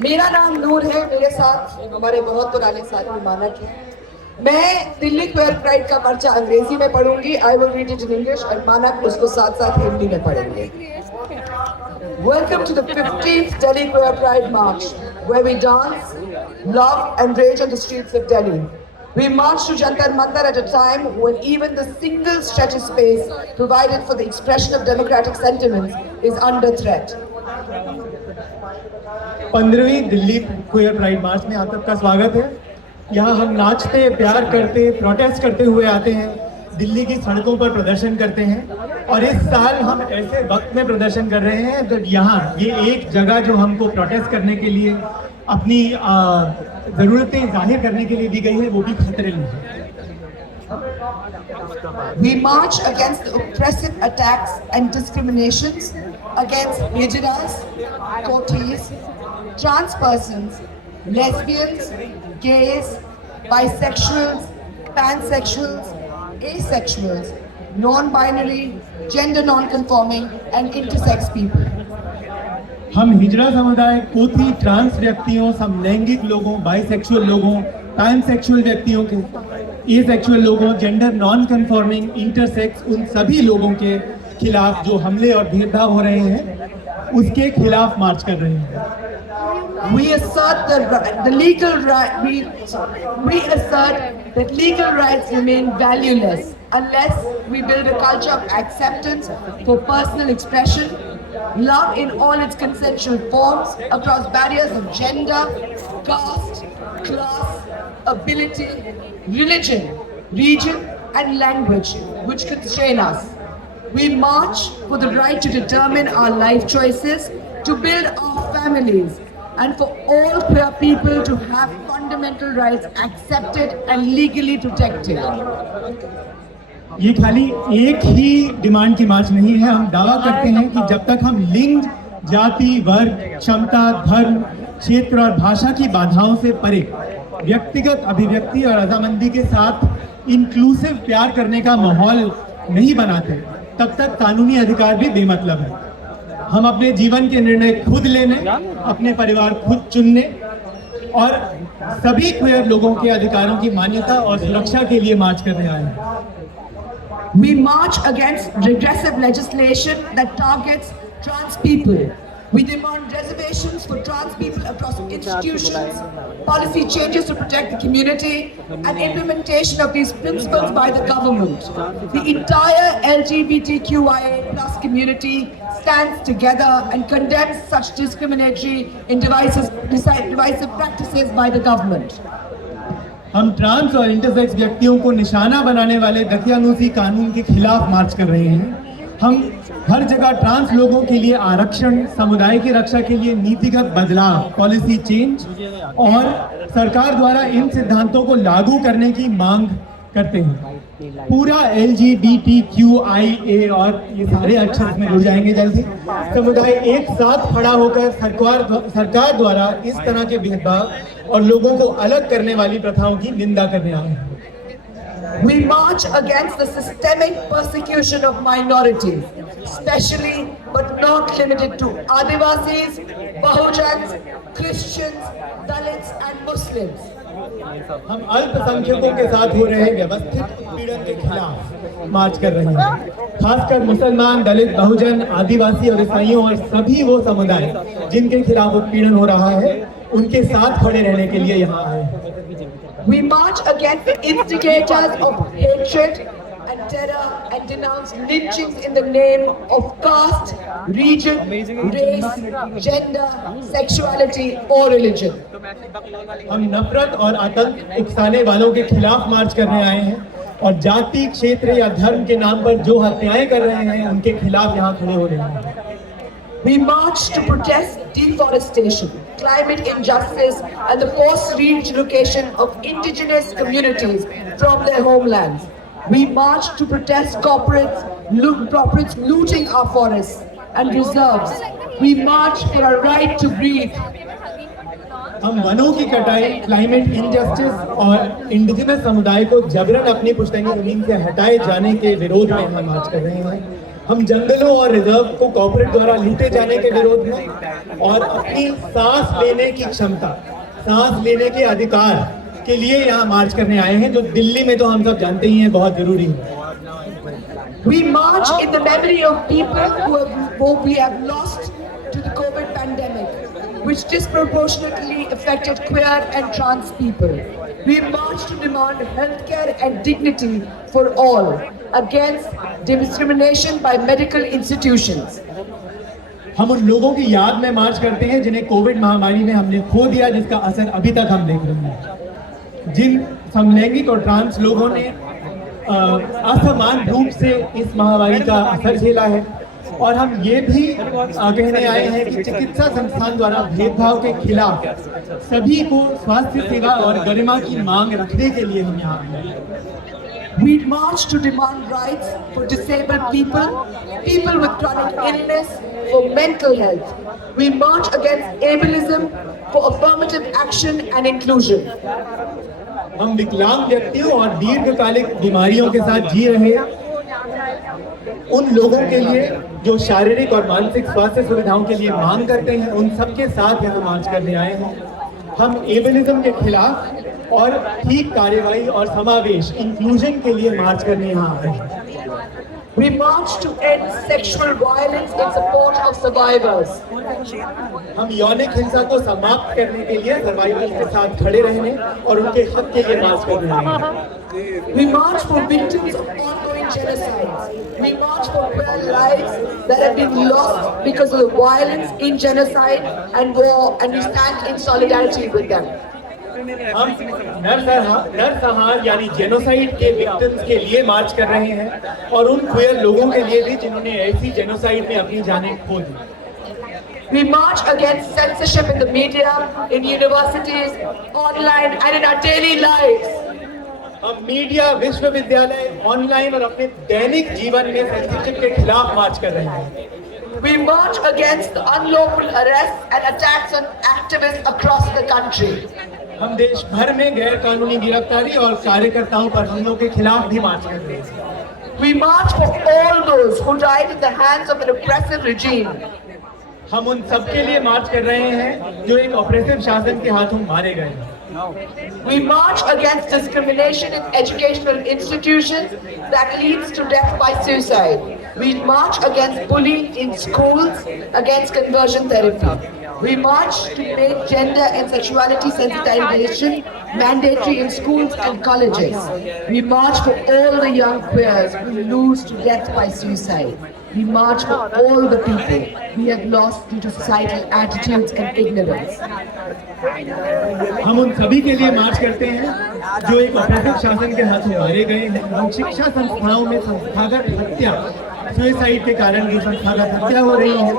मेरा नाम नूर है, मेरे साथ हमारे बहुत पुराने साथी मानक हैं। मैं दिल्ली क्वेयर प्राइड का पर्चा अंग्रेजी में पढ़ूंगी, I will read it in English, और मानक उसको साथ साथ हिंदी में पढ़ेंगे। Welcome to the 15th Delhi Queer Pride March, where we dance, love and rage on the streets of Delhi. We march to Jantar Mantar at a time when even the single stretch of space provided for the expression of democratic sentiments is under threat. 15वीं Delhi queer pride march में आप सबका स्वागत है। यहाँ हम नाचते, प्यार करते, प्रोटेस्ट करते हुए आते हैं, दिल्ली की सड़कों पर प्रदर्शन करते हैं। और इस साल हम ऐसे वक्त में प्रदर्शन कर रहे हैं जब यहाँ ये एक जगह जो हमको प्रोटेस्ट करने के लिए, अपनी ज़रूरतें जाहिर करने के लिए दी गई है, वो भी खतरे में है। We march against the oppressive attacks and discriminations against hijiras, kotis, trans persons, lesbians, gays, bisexuals, pansexuals, asexuals, non-binary, gender non-conforming and intersex people. हम हिजरा समुदाय, कोती, ट्रांस व्यक्तियों, समलैंगिक लोगों, बाइसेक्सुअल लोगों, पैनसेक्सुअल व्यक्तियों के, एसेक्सुअल लोगों, जेंडर नॉन कन्फॉर्मिंग, इंटरसेक्स, उन सभी लोगों के खिलाफ जो हमले और भेदभाव हो रहे हैं, उसके खिलाफ मार्च कर रहे हैं। We assert the legal right. We assert that legal rights remain valueless unless we build a culture of acceptance for personal expression, love in all its consensual forms across barriers of gender, caste, class, ability, religion, region, and language which constrain us. We march for the right to determine our life choices, to build our families, and for all queer people to have fundamental rights accepted and legally protected. ये खाली एक ही demand की मार्च नहीं है। हम दावा करते हैं कि जब तक हम लिंग, जाति, वर्ग, क्षमता, धर्म, क्षेत्र और भाषा की बाधाओं से परे व्यक्तिगत अभिव्यक्ति और रजामंदी के साथ इंक्लूसिव प्यार करने का माहौल नहीं बनाते, तब तक कानूनी अधिकार भी बेमतलब है। हम अपने जीवन के निर्णय खुद लेने, अपने परिवार खुद चुनने और सभी क्वेयर लोगों के अधिकारों की मान्यता और सुरक्षा के लिए मार्च करने आए हैं। We march against regressive legislation that targets trans people. We demand reservations for trans people across institutions, policy changes to protect the community, and implementation of these principles by the government. The entire LGBTQIA+ community stands together and condemns such discriminatory and divisive practices by the government. हम trans और intersex व्यक्तियों को निशाना बनाने वाले दकियानूसी कानून के खिलाफ मार्च कर रहे हैं। हम हर जगह ट्रांस लोगों के लिए आरक्षण, समुदाय की रक्षा के लिए नीतिगत बदलाव, पॉलिसी चेंज और सरकार द्वारा इन सिद्धांतों को लागू करने की मांग करते हैं। पूरा LGBTQIA और ये सारे अक्षर इसमें जुड़ जाएंगे जल्दी। समुदाय एक साथ खड़ा होकर सरकार द्वारा इस तरह के भेदभाव और लोगों को अलग करने वाली प्रथाओं की निंदा करने आए हैं। We march against the systemic persecution of minorities, especially but not limited to Adivasis, Bahujans, Christians, Dalits and Muslims. हम अल्पसंख्यकों के साथ हो रहे व्यवस्थित उत्पीड़न के खिलाफ मार्च कर रहे हैं। खासकर मुसलमान, दलित, बहुजन, आदिवासी और ईसाइयों और सभी वो समुदाय जिनके खिलाफ उत्पीड़न हो रहा है, उनके साथ खड़े रहने के लिए यहाँ आए हैं। We march against the instigators of hatred and terror and denounce lynchings in the name of caste, region, race, gender, sexuality or religion. हम नफरत और आतंक उकसाने वालों के खिलाफ मार्च करने आए हैं और जाति, क्षेत्र या धर्म के नाम पर जो हत्याएं कर रहे हैं, उनके खिलाफ यहाँ खड़े हो रहे हैं। We march to protest deforestation, climate injustice and the forced relocation of indigenous communities from their homelands. We march to protest corporates looting our forests and reserves. We march for our right to breathe. हम वनों की कटाई, climate injustice और indigenous समुदाय को जबरन अपनी पुश्तैनी जमीन से हटाए जाने के विरोध में हम मार्च कर रहे हैं। हम जंगलों और रिजर्व को कॉर्पोरेट द्वारा लूटे जाने के विरोध में और अपनी सांस लेने की क्षमता, सांस लेने के अधिकार के लिए यहाँ मार्च करने आए हैं, जो दिल्ली में तो हम सब जानते ही हैं बहुत जरूरी है। We march in the memory of people who we have lost to the COVID pandemic, which disproportionately affected queer and trans people. We march to demand healthcare and dignity for all, against discrimination by medical institutions. हम उन लोगों की याद में मार्च करते हैं जिन्हें Covid महामारी में हमने खो दिया, जिसका असर अभी तक हम देख रहे हैं। जिन समलैंगिक और ट्रांस लोगों ने असमान रूप से इस महामारी का असर झेला है, और हम ये भी कहने आए हैं कि चिकित्सा संस्थान द्वारा भेदभाव के खिलाफ सभी को स्वास्थ्य सेवा और गरिमा की मांग रखने के लिए हम यहाँ हैं। We march to demand rights for disabled people, people with chronic illness, for mental health. We march against ableism, for affirmative action and inclusion. हम विकलांग व्यक्तियों और दीर्घकालिक बीमारियों के साथ जी रहे उन लोगों के लिए जो शारीरिक और मानसिक स्वास्थ्य सुविधाओं के लिए मांग करते हैं, उन सबके साथ यहाँ मार्च करने आए हैं। हम एबलिज्म के खिलाफ और ठीक कार्यवाही और समावेश इंक्लूजन के लिए मार्च करने यहाँ आए हैं। We march to end sexual violence in support of survivors. हम यौनिक हिंसा को समाप्त करने के लिए सर्वाइवर्स के साथ खड़े रहने और उनके हक के लिए मार्च कर रहे हैं। We march for victims of ongoing genocides. We march for queer lives that have been lost because of the violence in genocide and war, and we stand in solidarity with them. हम नरसंहार यानी genocide के victims के लिए मार्च कर रहे हैं और उन क्वियर लोगों के लिए भी जिन्होंने ऐसी जेनोसाइड में अपनी जानें खो दी। We march against censorship in the media, in universities, online and in our daily lives. हम मीडिया, विश्वविद्यालय, ऑनलाइन और अपने दैनिक जीवन में सेंसरशिप के खिलाफ मार्च कर रहे हैं। We march against the unlawful arrests and attacks on activists across the country. हम देश भर में गैर कानूनी गिरफ्तारी और कार्यकर्ताओं पर हमलों के खिलाफ भी मार्च कर रहे हैं। We march for all those who died in the hands of an oppressive regime. हम उन सबके लिए मार्च कर रहे हैं जो एक ऑपरेसिव शासन के हाथों मारे गए हैं। We march against discrimination in educational institutions that leads to death by suicide. We march against bullying in schools, against conversion therapy. We march to make gender and sexuality sensitization mandatory in schools and colleges. We march for all the young queers who lose to death by suicide. We march for all the people we have lost due to societal attitudes and ignorance. हम उन सभी के लिए मार्च करते हैं जो एक operative शासन के हाथों मारे गए हैं। हम शिक्षा संस्थाओं में संस्थागत हत्या, सुसाइड के कारण जो संस्थागत हत्या हो रही है,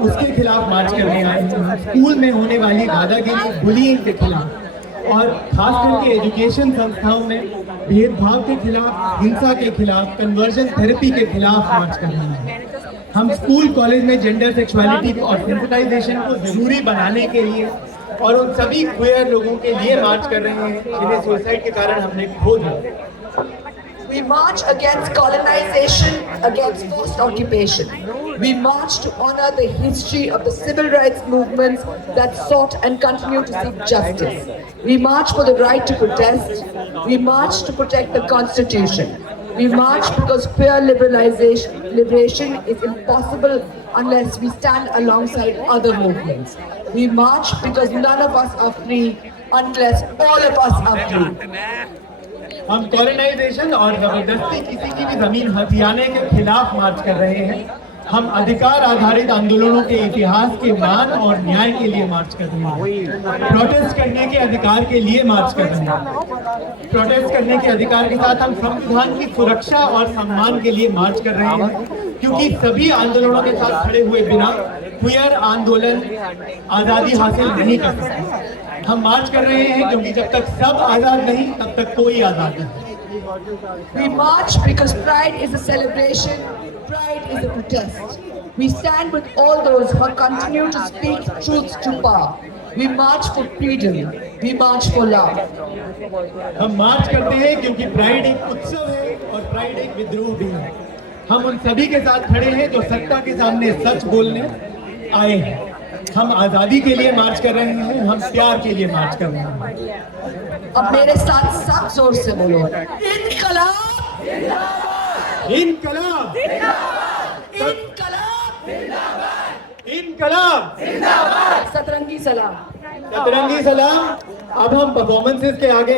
उसके खिलाफ मार्च करने आए हैं। स्कूल में होने वाली दादागिरी, बुलिंग के खिलाफ और खास करके एजुकेशन संस्थाओं में भेदभाव के खिलाफ, हिंसा के खिलाफ, कन्वर्जन थेरेपी के खिलाफ मार्च कर रहे हैं। हम स्कूल कॉलेज में जेंडर सेक्सुअलिटी और सेंसिटाइजेशन को जरूरी बनाने के लिए और उन सभी क्वेयर लोगों के लिए मार्च कर रहे हैं जिन्हें सुसाइड के कारण हमने खो दिया। We march against colonization, against forced occupation. We march to honor the history of the civil rights movements that sought and continue to seek justice. We march for the right to protest. We march to protect the Constitution. We march because queer liberation is impossible unless we stand alongside other movements. We march because none of us are free unless all of us are free. हम colonisation और जबरदस्ती किसी की भी जमीन हथियाने के खिलाफ मार्च कर रहे हैं। हम अधिकार आधारित आंदोलनों के इतिहास के मान और न्याय के लिए मार्च कर रहे हैं। प्रोटेस्ट करने के अधिकार के लिए मार्च कर रहे हैं। प्रोटेस्ट करने के अधिकार के साथ हम संविधान की सुरक्षा और सम्मान के लिए मार्च कर रहे हैं, क्योंकि सभी आंदोलनों के साथ खड़े हुए बिना क्वियर आंदोलन आजादी हासिल नहीं कर सकते। हम मार्च कर रहे हैं क्योंकि जब तक सब आजाद नहीं, तब तक कोई आजाद नहीं। We march because pride is a celebration, pride is a protest. We stand with all those who continue to speak truth to power. We march for freedom. We march for love. हम मार्च करते हैं क्योंकि pride एक उत्सव है और pride एक विद्रोह भी है। हम उन सभी के साथ खड़े हैं जो सत्ता के सामने सच बोलने आए हैं। हम आजादी के लिए मार्च कर रहे हैं, हम प्यार के लिए मार्च कर रहे हैं। अब मेरे साथ सब जोर से बोलो, इनकलाब, इनकलाब, इनकलाब, इनकलाब, सतरंगी सलाम। सतरंगी सलाम। अब हम परफॉर्मेंसेस के आगे